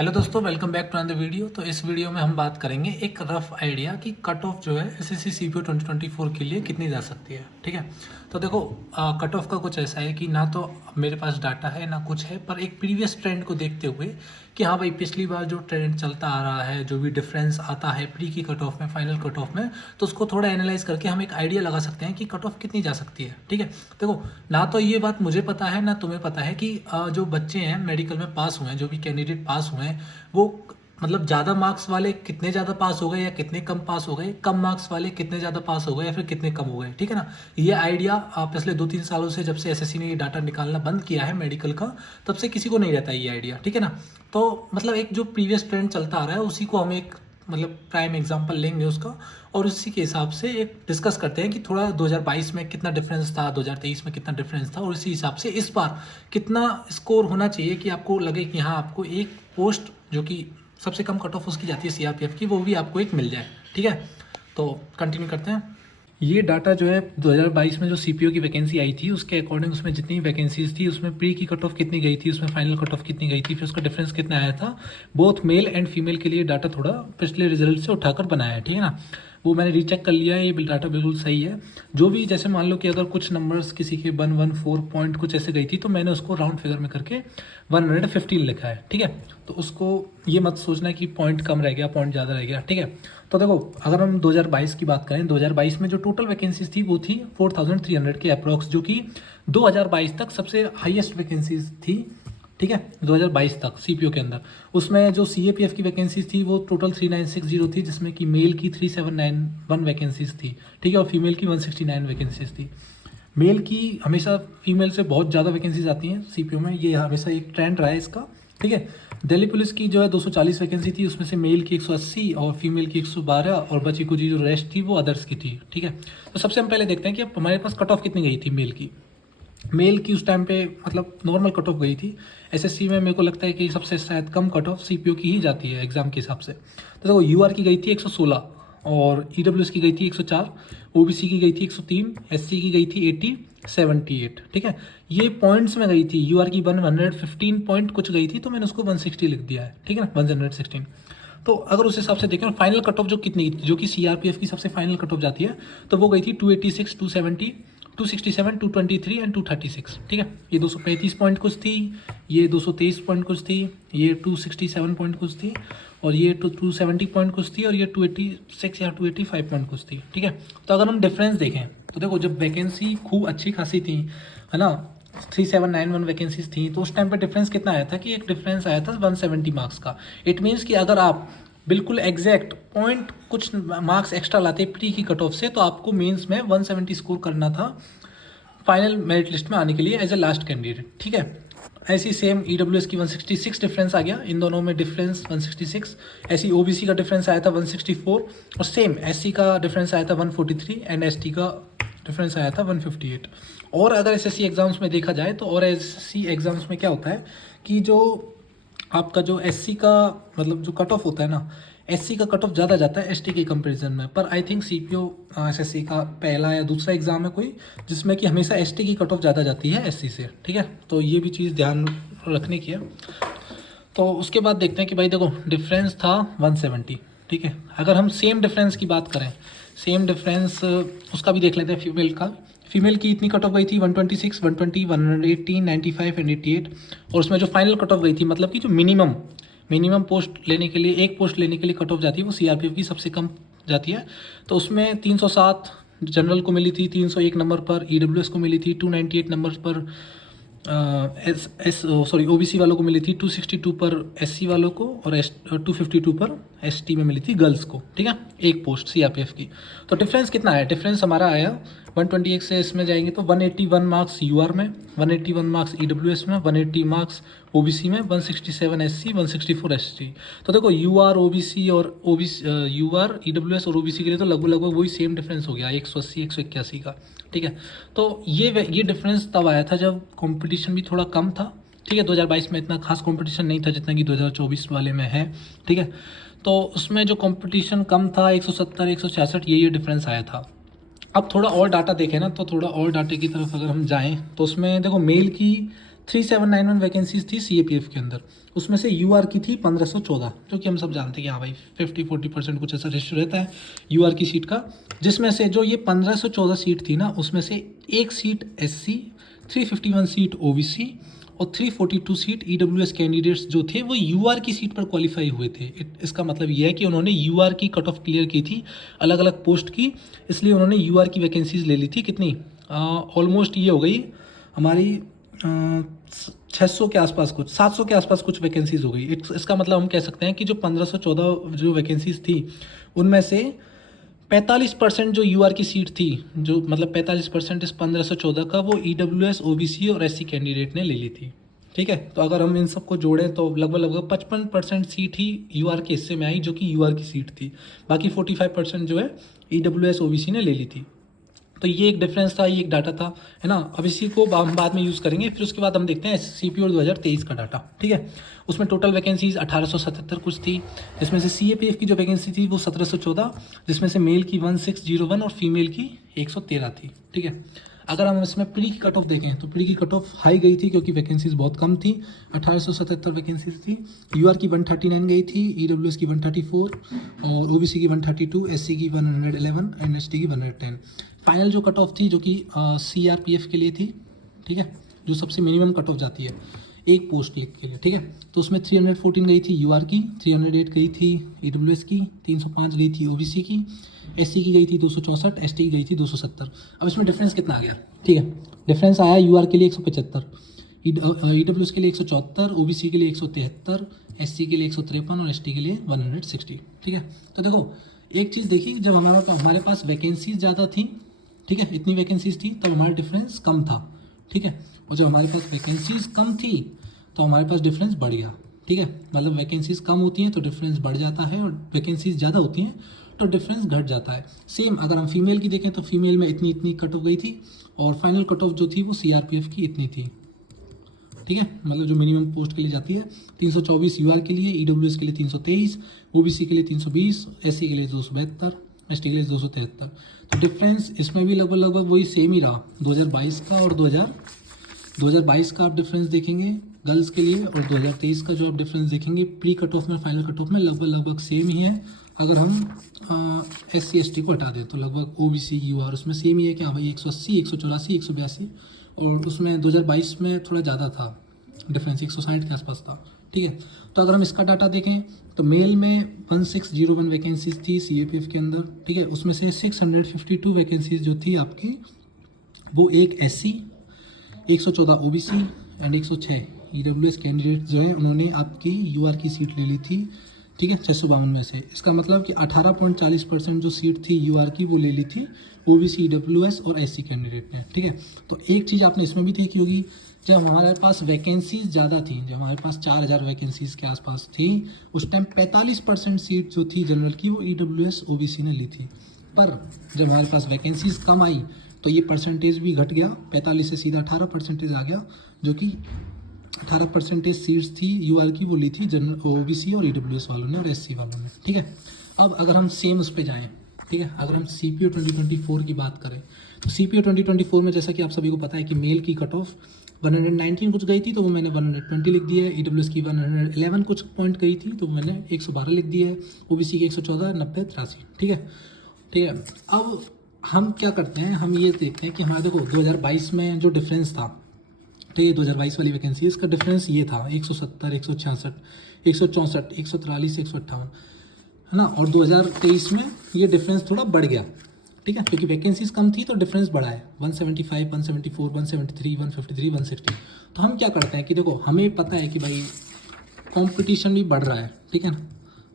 Hello दोस्तों, welcome back to another video. तो इस वीडियो में हम बात करेंगे एक रफ आइडिया कि कट ऑफ जो है एसएससी सीपीओ 2024 के लिए कितनी जा सकती है। ठीक है, तो देखो कट ऑफ का कुछ ऐसा है कि ना तो मेरे पास डाटा है ना कुछ है, पर एक प्रीवियस ट्रेंड को देखते हुए कि हाँ भाई पिछली बार जो ट्रेंड चलता आ रहा है, जो भी डिफरेंस आता है प्री की कट ऑफ में फाइनल कट ऑफ में, तो उसको थोड़ा एनालाइज करके हम एक आइडिया लगा सकते हैं कि कट ऑफ कितनी जा सकती है। ठीक है, देखो ना तो ये बात मुझे पता है ना तुम्हें पता है कि जो बच्चे हैं मेडिकल में पास हुए हैं, जो भी कैंडिडेट पास हुए हैं, वो मतलब ज़्यादा मार्क्स वाले कितने ज़्यादा पास हो गए या कितने कम पास हो गए, कम मार्क्स वाले कितने ज़्यादा पास हो गए या फिर कितने कम हो गए। ठीक है ना, ये आइडिया पिछले 2-3 सालों से जब से एसएससी ने ये डाटा निकालना बंद किया है मेडिकल का, तब से किसी को नहीं रहता ये आइडिया। ठीक है ना, तो मतलब एक जो प्रीवियस ट्रेंड चलता आ रहा है उसी को हम एक मतलब प्राइम एग्जांपल लेंगे उसका, और उसी के हिसाब से एक डिस्कस करते हैं कि थोड़ा 2022 में कितना डिफरेंस था, 2023 में कितना डिफरेंस था, और इसी हिसाब से इस बार कितना स्कोर होना चाहिए कि आपको लगे कि हाँ आपको एक पोस्ट जो कि सबसे कम कट ऑफ उसकी जाती है सीआरपीएफ की, वो भी आपको एक मिल जाए। ठीक है, तो कंटिन्यू करते हैं। ये डाटा जो है 2022 में जो सीपीओ की वैकेंसी आई थी उसके अकॉर्डिंग उसमें जितनी वैकेंसीज थी उसमें प्री की कट ऑफ कितनी गई थी, उसमें फाइनल कट ऑफ कितनी गई थी, फिर उसका डिफरेंस कितना आया था। बोथ मेल एंड फीमेल के लिए डाटा थोड़ा पिछले रिजल्ट से उठाकर बनाया है। ठीक है ना, वो मैंने रीचेक कर लिया है, ये डाटा बिल्कुल सही है। जो भी जैसे मान लो कि अगर कुछ नंबर्स किसी के 114 पॉइंट कुछ ऐसे गई थी, तो मैंने उसको राउंड फिगर में करके 115 लिखा है। ठीक है, तो उसको ये मत सोचना कि पॉइंट कम रह गया, पॉइंट ज़्यादा रह गया। ठीक है, तो देखो अगर हम 2022 की बात करें, 2022 में जो टोटल वैकेंसीज थी वो थी 4300 के अप्रॉक्स, जो कि 2022 तक सबसे हाईएस्ट वैकेंसीज थी। ठीक है, 2022 तक सीपीओ के अंदर उसमें जो सीएपीएफ की वैकेंसीज थी वो टोटल 3960 थी, जिसमें कि मेल की 3791 वैकेंसीज थी। ठीक है, और फीमेल की 169 वैकेंसीज थी। मेल की हमेशा फीमेल से बहुत ज़्यादा वैकेंसीज आती हैं सीपीओ में, ये हमेशा एक ट्रेंड रहा है इसका। ठीक है, दिल्ली पुलिस की जो है 240 वैकेंसी थी, उसमें से मेल की 180 और फीमेल की 112, और बची कुछ जो रेस्ट थी वो अदर्स की थी। ठीक है, तो सबसे हम पहले देखते हैं कि अब हमारे पास कट ऑफ कितनी गई थी मेल की। मेल की उस टाइम पे मतलब नॉर्मल कट ऑफ गई थी। एसएससी में मेरे को लगता है कि सबसे शायद कम कट ऑफ सीपीओ की ही जाती है एग्जाम के हिसाब से। तो देखो यूआर की गई थी 116, और ईडब्ल्यूएस की गई थी 104, ओबीसी की गई थी 103, एससी की गई थी 80, 78। ठीक है, ये पॉइंट्स में गई थी। यूआर की 115 पॉइंट कुछ गई थी, तो मैंने उसको 160 लिख दिया है। ठीक है ना, 116। तो अगर उस हिसाब से देखें फाइनल कट ऑफ जो कितनी, जो कि सीआरपीएफ की सबसे फाइनल कट ऑफ जाती है, तो वो गई थी 286, 270, 267, 223 एंड 236। ठीक है, ये 235 पॉइंट कुछ थी, ये 223 पॉइंट कुछ थी, ये 267 पॉइंट कुछ थी, और ये 270 पॉइंट कुछ थी, और ये 286 या 285 पॉइंट कुछ थी। ठीक है, तो अगर हम डिफरेंस देखें तो देखो जब वैकेंसी खूब अच्छी खासी थी, है ना, 3791 वैकेंसीज थी, तो उस टाइम पे डिफरेंस कितना आया था कि एक डिफरेंस आया था 170 मार्क्स का। इट मीन्स कि अगर आप बिल्कुल एग्जैक्ट पॉइंट कुछ मार्क्स एक्स्ट्रा लाते प्री की कट ऑफ से, तो आपको मेंस में 170 स्कोर करना था फाइनल मेरिट लिस्ट में आने के लिए एज ए लास्ट कैंडिडेट। ठीक है, ऐसी सेम ईडब्ल्यूएस की 166 डिफरेंस आ गया, इन दोनों में डिफरेंस 166। ऐसी ओबीसी का डिफरेंस आया था 164, और सेम एससी का डिफरेंस आया था 143, एंड एसटी का डिफरेंस आया था 158। और अगर एसएससी एग्जाम्स में देखा जाए तो और एसएससी एग्जाम्स में क्या होता है कि जो आपका जो एससी का मतलब जो कट ऑफ होता है ना, एससी का कट ऑफ ज़्यादा जाता है एसटी के कंपैरिजन में। पर आई थिंक सीपीओ एसएससी का पहला या दूसरा एग्जाम है कोई जिसमें कि हमेशा एसटी की कट ऑफ ज़्यादा जाती है एससी से। ठीक है, तो ये भी चीज़ ध्यान रखने की है। तो उसके बाद देखते हैं कि भाई देखो डिफरेंस था 170। ठीक है, अगर हम सेम डिफरेंस की बात करें, सेम डिफरेंस उसका भी देख लेते हैं फीमेल का। फीमेल की इतनी कट ऑफ गई थी 126, 120, 118, 95 एंड 88, और उसमें जो फाइनल कट ऑफ गई थी मतलब कि जो मिनिमम पोस्ट लेने के लिए, एक पोस्ट लेने के लिए कट ऑफ जाती है, वो सीआरपीएफ की सबसे कम जाती है। तो उसमें 307 जनरल को मिली थी 301 नंबर पर, ईडब्ल्यूएस को मिली थी 298 नंबर पर, ओबीसी वालों को मिली थी 262 पर एससी वालों को, और 252 पर एसटी में मिली थी गर्ल्स को। ठीक है, एक पोस्ट सीआरपीएफ की। तो डिफरेंस कितना आया, डिफरेंस हमारा आया 128 से इसमें जाएंगे तो 181 मार्क्स यूआर में, 181 मार्क्स ईडब्ल्यूएस में, 180 मार्क्स ओबीसी में, 167 एससी, 164 एसटी। तो देखो यूआर ओबीसी और यूआर ईडब्ल्यूएस और ओबीसी के लिए तो लगभग वही सेम डिफरेंस हो गया 180, 181 का। ठीक है, तो ये डिफरेंस तब आया था जब कंपटीशन भी थोड़ा कम था। ठीक है, 2022 में इतना खास कंपटीशन नहीं था जितना कि 2024 वाले में है। ठीक है, तो उसमें जो कंपटीशन कम था 170, 166, ये डिफरेंस आया था। अब थोड़ा और डाटा देखें ना, तो थोड़ा और डाटे की तरफ अगर हम जाएं तो उसमें देखो मेल की 3791 वैकेंसीज थी CAPF के अंदर, उसमें से UR की थी 1514, जो कि हम सब जानते हैं कि हाँ भाई 50-40% कुछ ऐसा रेशियो रहता है UR की सीट का, जिसमें से जो ये 1514 सीट थी ना, उसमें से एक सीट SC, 351 सीट OBC और 342 सीट EWS कैंडिडेट्स जो थे वो UR की सीट पर क्वालिफाई हुए थे। इसका मतलब ये है कि उन्होंने UR की कट ऑफ क्लियर की थी, अलग अलग पोस्ट की, इसलिए उन्होंने UR की वैकेंसीज ले ली थी। कितनी? ऑलमोस्ट ये हो गई हमारी 600 के आसपास, कुछ 700 के आसपास कुछ वैकेंसीज हो गई। इसका मतलब हम कह सकते हैं कि जो 1514 जो वैकेंसीज थी उनमें से 45% जो UR की सीट थी, जो मतलब 45% इस 1514 का, वो EWS OBC और SC कैंडिडेट ने ले ली थी। ठीक है, तो अगर हम इन सबको जोड़ें तो लगभग 55% सीट ही UR के हिस्से में आई, जो कि UR की सीट थी। बाकी 45% जो है EWS OBC ने ले ली थी। तो ये एक डिफरेंस था, ये एक डाटा था, है ना। अब इसी को हम बाद में यूज़ करेंगे, फिर उसके बाद हम देखते हैं CPO 2023 का डाटा। ठीक है, उसमें टोटल वैकेंसीज 1877 कुछ थी, जिसमें से CAPF की जो वैकेंसी थी वो 1714, जिसमें से मेल की 1601 और फीमेल की 113 थी। ठीक है, अगर हम इसमें प्री की कट ऑफ देखें तो प्री की कट ऑफ हाई गई थी, क्योंकि वैकेंसीज बहुत कम थी। 1877 वैकेंसीज थी। UR की 139 गई थी, EWS की 134 और OBC की 132, SC की 111 एंड ST की 110। फाइनल जो कट ऑफ थी, जो कि CRPF के लिए थी, ठीक है, जो सबसे मिनिमम कट ऑफ जाती है एक पोस्ट के लिए। ठीक है, तो उसमें 314 गई थी UR की, 308 गई थी EWS की, 305 गई थी OBC की, SC की गई थी 264, ST की गई थी 270। अब इसमें डिफरेंस कितना आ गया? ठीक है, डिफरेंस आया UR के लिए 175, EWS के लिए 174, OBC के लिए 173, SC के लिए 153 और ST के लिए 160। ठीक है, तो देखो एक चीज़ देखिए, जब हमारे पास वैकेंसीज ज़्यादा थी, ठीक है, इतनी वैकेंसीज थी, तब हमारा डिफरेंस कम था। ठीक है, और जब हमारे पास वैकेंसीज कम थी तो हमारे पास डिफरेंस बढ़ गया। ठीक है, मतलब वैकेंसीज कम होती हैं तो डिफरेंस बढ़ जाता है, और वैकेंसीज ज़्यादा होती हैं तो डिफरेंस घट जाता है। सेम अगर हम फीमेल की देखें तो फीमेल में इतनी कट ऑफ गई थी, और फाइनल कट ऑफ जो थी वो CRPF की इतनी थी। ठीक है, मतलब जो मिनिमम पोस्ट के लिए जाती है 324 UR के लिए, EWS के लिए 323, OBC के लिए 320, SC के लिए 272, ST के लिए 273। तो डिफरेंस इसमें भी लगभग वही सेम ही रहा 2022 का, और 2022 का आप डिफरेंस देखेंगे गर्ल्स के लिए, और 2023 का जो आप डिफरेंस देखेंगे प्री कट ऑफ में, फाइनल कट ऑफ में लगभग सेम ही है। अगर हम SC ST को हटा दें तो लगभग OBC UR उसमें सेम ही है कि हाँ भाई 180, 184, 182, और उसमें 2022 में थोड़ा ज़्यादा था डिफरेंस, 160 के आसपास था। ठीक है, तो अगर हम इसका डाटा देखें तो मेल में 1601 वैकेंसीज थी CAPF के अंदर। ठीक है, उसमें से 652 वैकेंसीज जो थी आपकी, वो एक SC, 114 OBC and 106 EWS candidate जो है उन्होंने आपकी UR की सीट ले ली थी। ठीक है, 652 में से इसका मतलब कि 18.40% जो सीट थी UR की वो ले ली थी OBC, EWS और SC कैंडिडेट ने। ठीक है, तो एक चीज़ आपने इसमें भी देखी होगी, जब हमारे पास वैकेंसीज ज़्यादा थी, जब हमारे पास 4000 वैकेंसीज के आसपास थी, उस टाइम 45% सीट जो थी जनरल की वो EWS OBC ने ली थी। पर जब हमारे पास वैकेंसीज कम आई तो ये परसेंटेज भी घट गया, 45 से सीधा 18% आ गया, जो कि 18% सीट्स थी UR की वो ली थी जनरल OBC और EWS वालों ने और SC वालों ने। ठीक है, अब अगर हम सेम उस पर जाएँ, ठीक है, अगर हम CPO 2024 की बात करें तो CPO 2024 में जैसा कि आप सभी को पता है कि मेल की कट ऑफ 119 कुछ गई थी, तो वो मैंने 120 लिख दिया है। EWS की 111 कुछ पॉइंट गई थी, तो मैंने 112 लिख दिया है। OBC की 114, 90, 83। ठीक है, ठीक है, अब हम क्या करते हैं, हम ये देखते हैं कि हमारा देखो 2022 में जो डिफरेंस था, ठीक है, 2022 वाली वैकेंसी, इसका डिफरेंस ये था 170, 166, 164, 143, 158, है ना। और 2023 में ये डिफरेंस थोड़ा बढ़ गया। ठीक है, क्योंकि वैकेंसीज कम थी तो डिफरेंस बढ़ा है, 175, 174, 173, 153, 160। तो हम क्या करते हैं कि देखो हमें पता है कि भाई कंपटीशन भी बढ़ रहा है, ठीक है ना,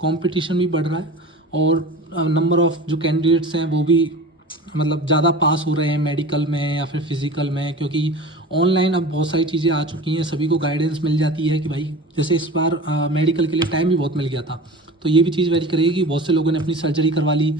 कंपटीशन भी बढ़ रहा है, और नंबर ऑफ़ जो कैंडिडेट्स हैं वो भी मतलब ज़्यादा पास हो रहे हैं मेडिकल में या फिर फिज़िकल में, क्योंकि ऑनलाइन अब बहुत सारी चीज़ें आ चुकी हैं, सभी को गाइडेंस मिल जाती है कि भाई जैसे इस बार मेडिकल के लिए टाइम भी बहुत मिल गया था, तो ये भी चीज़ वेरी करेगी कि बहुत से लोगों ने अपनी सर्जरी करवा ली,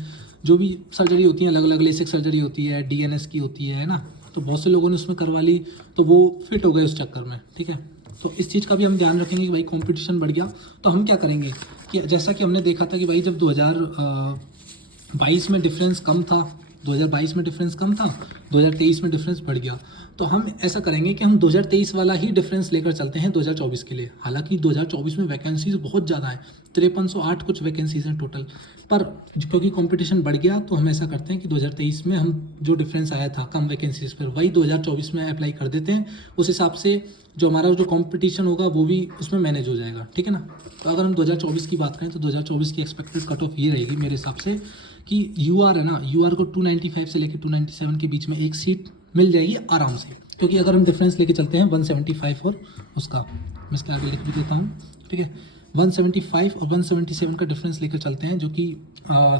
जो भी सर्जरी होती है अलग अलग, लेसिक सर्जरी होती है, DNS की होती है ना, तो बहुत से लोगों ने उसमें करवा ली, तो वो फिट हो गए उस चक्कर में। ठीक है, तो इस चीज़ का भी हम ध्यान रखेंगे कि भाई कंपटीशन बढ़ गया, तो हम क्या करेंगे कि जैसा कि हमने देखा था कि भाई जब 2022 में डिफरेंस कम था, 2022 में डिफरेंस कम था, 2023 में डिफरेंस बढ़ गया, तो हम ऐसा करेंगे कि हम 2023 वाला ही डिफरेंस लेकर चलते हैं 2024 के लिए। हालांकि 2024 में वैकेंसीज बहुत ज़्यादा है, 5308 कुछ वैकेंसीज हैं टोटल, पर क्योंकि कंपटीशन बढ़ गया तो हम ऐसा करते हैं कि 2023 में हम जो डिफरेंस आया था कम वैकेंसीज पर, वही 2024 में अप्लाई कर देते हैं। उस हिसाब से जो हमारा जो कंपटीशन होगा वो भी उसमें मैनेज हो जाएगा, ठीक है ना। तो अगर हम 2024 की बात करें तो 2024 की एक्सपेक्टेड कट ऑफ ये रहेगी मेरे हिसाब से कि यूआर है ना, यूआर को 295 से लेकर 297 के बीच में एक सीट मिल जाएगी आराम से। क्योंकि अगर हम डिफरेंस लेके चलते हैं 175 और उसका, मैं इसके आगे लिख भी देता हूँ, ठीक है, 175 और 177 का डिफरेंस लेकर चलते हैं, जो कि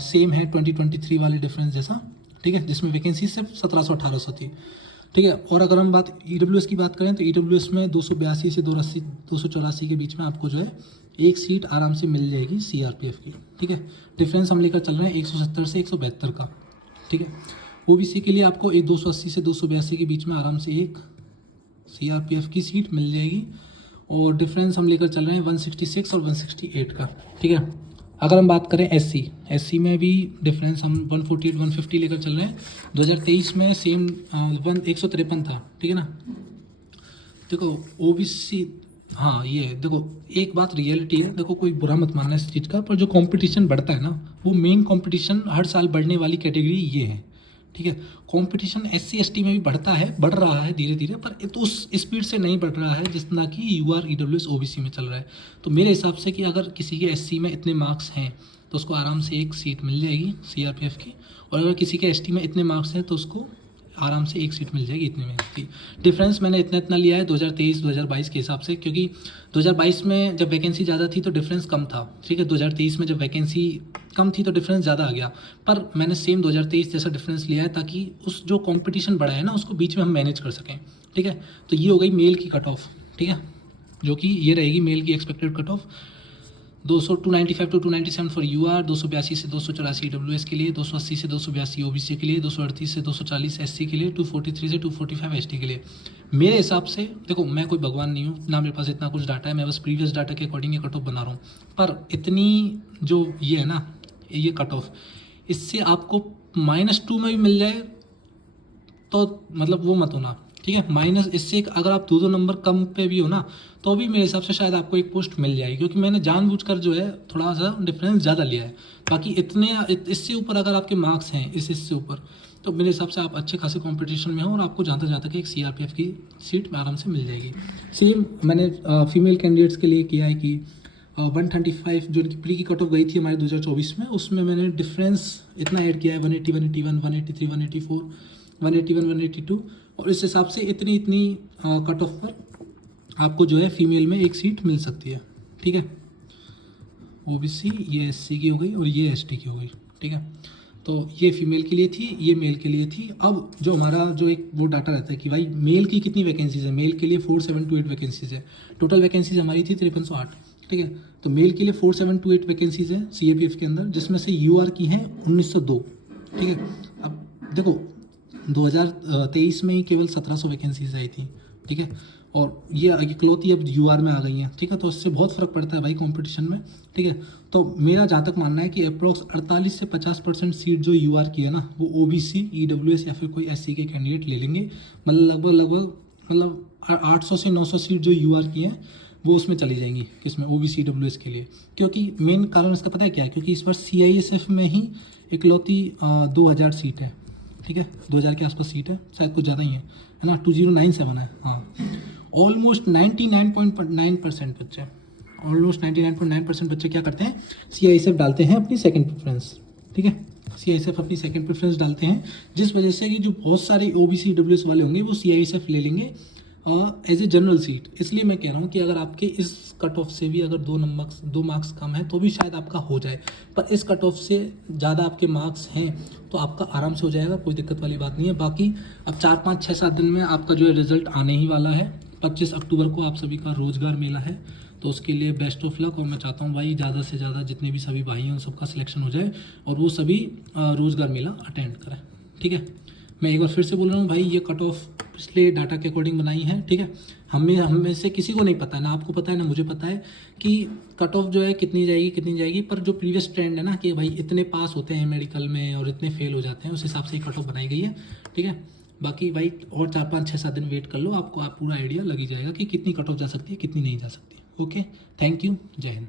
सेम है 2023 वाले डिफरेंस जैसा, ठीक है, जिसमें वैकेंसी सिर्फ 1700-1800 थी, ठीक है। और अगर हम बात EWS की बात करें तो EWS में 282 से 284 के बीच में आपको जो है एक सीट आराम से मिल जाएगी CRPF की, ठीक है। डिफरेंस हम लेकर चल रहे हैं 170 से 172 का, ठीक है। OBC के लिए आपको 280 से 282 के बीच में आराम से एक CRPF की सीट मिल जाएगी, और डिफरेंस हम लेकर चल रहे हैं 166 और 168 का, ठीक है। अगर हम बात करें SC में भी डिफरेंस हम 148 150 लेकर चल रहे हैं। 2023 में सेम 153 था, ठीक है ना। देखो OBC, हाँ ये देखो एक बात रियलिटी है, देखो कोई बुरा मत मानना इस चीज़ का, पर जो कंपटीशन बढ़ता है ना, वो मेन कंपटीशन हर साल बढ़ने वाली कैटेगरी ये है, ठीक है। कंपटीशन SC ST में भी बढ़ रहा है धीरे धीरे, पर तो उस स्पीड से नहीं बढ़ रहा है जितना कि UR EWS OBC में चल रहा है। तो मेरे हिसाब से कि अगर किसी के SC में इतने मार्क्स हैं तो उसको आराम से एक सीट मिल जाएगी CRPF की, और अगर किसी के ST में इतने मार्क्स हैं तो उसको आराम से एक सीट मिल जाएगी इतने में की। डिफरेंस मैंने इतना लिया है 2023-2022 के हिसाब से, क्योंकि 2022 में जब वैकेंसी ज़्यादा थी तो डिफरेंस कम था, ठीक है। 2023 में जब वैकेंसी कम थी तो डिफरेंस ज़्यादा आ गया, पर मैंने सेम 2023 जैसा डिफरेंस लिया है ताकि उस जो कंपटीशन बढ़ा है ना उसको बीच में हम मैनेज कर सकें, ठीक है। तो ये हो गई मेल की कट ऑफ, ठीक है, जो कि ये रहेगी मेल की expected cut off. 295 to 297 for UR, 282 से 284 EWS के लिए, 280 से 282 OBC के लिए, 238 से 240 SC के लिए, 243 से 245 ST के लिए। मेरे हिसाब से देखो मैं कोई भगवान नहीं हूँ ना, मेरे पास इतना कुछ डाटा है, मैं बस प्रीवियस डाटा के अकॉर्डिंग ये कट ऑफ बना रहा हूँ, पर इतनी जो ये है ना ये कट ऑफ, इससे आपको -2 में भी मिल जाए तो मतलब वो मत होना, ठीक है। माइनस इससे अगर आप 2 नंबर कम पे भी हो ना तो भी मेरे हिसाब से शायद आपको एक पोस्ट मिल जाएगी, क्योंकि मैंने जानबूझकर जो है थोड़ा सा डिफरेंस ज़्यादा लिया है। बाकी इससे ऊपर अगर आपके मार्क्स हैं इससे ऊपर, तो मेरे हिसाब से आप अच्छे खासे कंपटीशन में हो और आपको जहाँ तक एक CRPF की सीट आराम से मिल जाएगी। सेम मैंने फीमेल कैंडिडेट्स के लिए किया है कि 135 जो प्री की कट ऑफ गई थी हमारे 2024 में, उसमें मैंने डिफरेंस इतना ऐड किया है 180 181 183 184 181 182, और इस हिसाब से इतनी कट ऑफ पर आपको जो है फीमेल में एक सीट मिल सकती है, ठीक है। OBC ये SC की हो गई और ये ST की हो गई, ठीक है। तो ये फीमेल के लिए थी, ये मेल के लिए थी। अब जो हमारा जो एक वो डाटा रहता है कि भाई मेल की कितनी वैकेंसीज है, मेल के लिए 4728 वैकेंसीज है, टोटल वैकेंसीज हमारी थी 5308, ठीक है। तो मेल के लिए 4728 वैकेंसीज है CRPF के अंदर, जिसमें से UR की हैं 1902, ठीक है। अब देखो 2023 में ही केवल 1700 वैकेंसीज आई थी, ठीक है, और ये इकलौती अब UR में आ गई हैं, ठीक है। तो इससे बहुत फ़र्क पड़ता है भाई कंपटीशन में, ठीक है। तो मेरा जहाँ तक मानना है कि अप्रॉक्स 48 से 50% सीट जो UR की है ना वो OBC EWS या फिर कोई SC के कैंडिडेट ले लेंगे, मतलब लगभग 800 से 900 सीट जो UR की हैं वो उसमें चली जाएंगी, किसमें OBC EWS के लिए। क्योंकि मेन कारण इसका पता है क्या है, क्योंकि इस बार CISF में ही इकलौती 2000 सीट है, ठीक है, 2000 के आसपास सीट है, शायद कुछ ज़्यादा ही है ना, 2097 है, हाँ। ऑलमोस्ट 99.9% बच्चे, ऑलमोस्ट 99.9% बच्चे क्या करते हैं, CISF डालते हैं अपनी सेकंड प्रेफरेंस, ठीक है। CISF अपनी सेकंड प्रेफरेंस डालते हैं, जिस वजह से कि जो बहुत सारे OBC EWS वाले होंगे वो CISF ले लेंगे एज ए जनरल सीट। इसलिए मैं कह रहा हूँ कि अगर आपके इस कट ऑफ से भी अगर 2 मार्क्स कम है तो भी शायद आपका हो जाए, पर इस कट ऑफ से ज़्यादा आपके मार्क्स हैं तो आपका आराम से हो जाएगा, कोई दिक्कत वाली बात नहीं है। बाकी अब 4 5 6 7 दिन में आपका जो है रिजल्ट आने ही वाला है। 25 अक्टूबर को आप सभी का रोज़गार मेला है, तो उसके लिए बेस्ट ऑफ लक। और मैं चाहता हूँ भाई ज़्यादा से ज़्यादा जितने भी सभी भाई हैं उन सबका सिलेक्शन हो जाए और वो सभी रोज़गार मेला अटेंड करें, ठीक है। मैं एक बार फिर से बोल रहा हूँ भाई, ये कट ऑफ पिछले डाटा के अकॉर्डिंग बनाई है, ठीक है। हमें से किसी को नहीं पता है, ना आपको पता है ना मुझे पता है कि कट ऑफ जो है कितनी जाएगी, पर जो प्रीवियस ट्रेंड है ना कि भाई इतने पास होते हैं मेडिकल में और इतने फेल हो जाते हैं, उस हिसाब से कट ऑफ बनाई गई है, ठीक है। बाकी भाई और 4 5 6 7 दिन वेट कर लो, आपको आप पूरा आइडिया लग ही जाएगा कि कितनी कट ऑफ जा सकती है कितनी नहीं जा सकती। ओके, थैंक यू, जय हिंद।